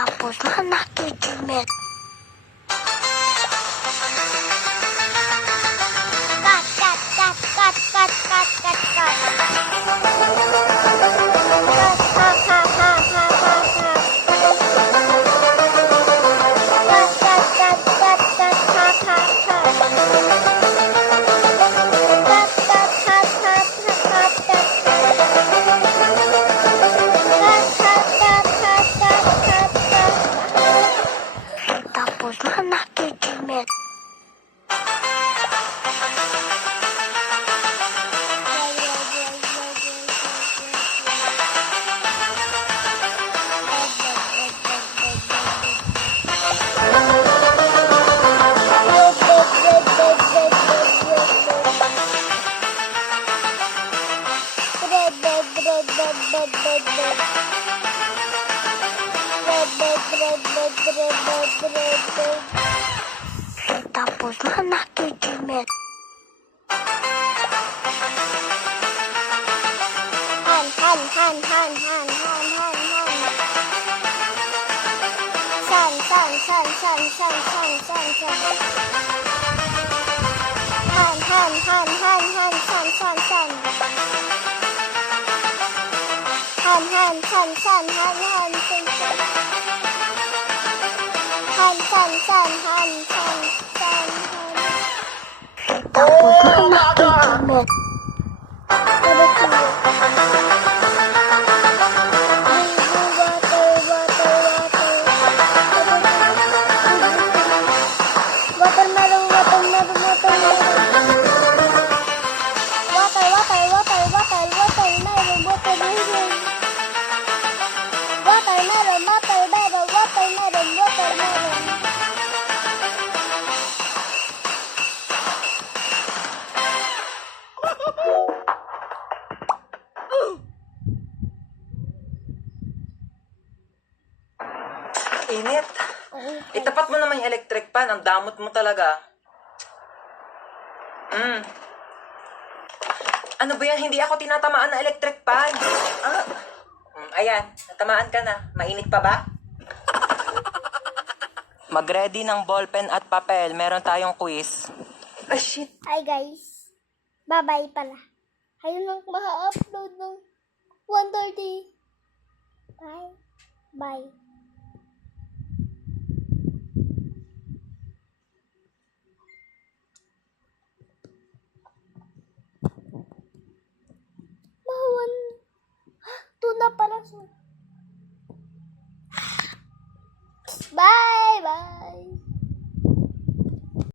Tapos na nakikimet. Tapos na nakikimet. Tapos na nakikimet. Tapos na nakikimet. Init. Itapat mo naman yung electric fan. Ang damot mo talaga. Ano ba yan? Hindi ako tinatamaan ng electric fan. Ayan. Natamaan ka na. Mainit pa ba? Mag-ready ng ballpen at papel. Meron tayong quiz. Ah, shit. Hi guys. Bye-bye pala. Ayun lang maka-upload ng 1:30. Bye. Bye. Mawan. Tuna pala siya.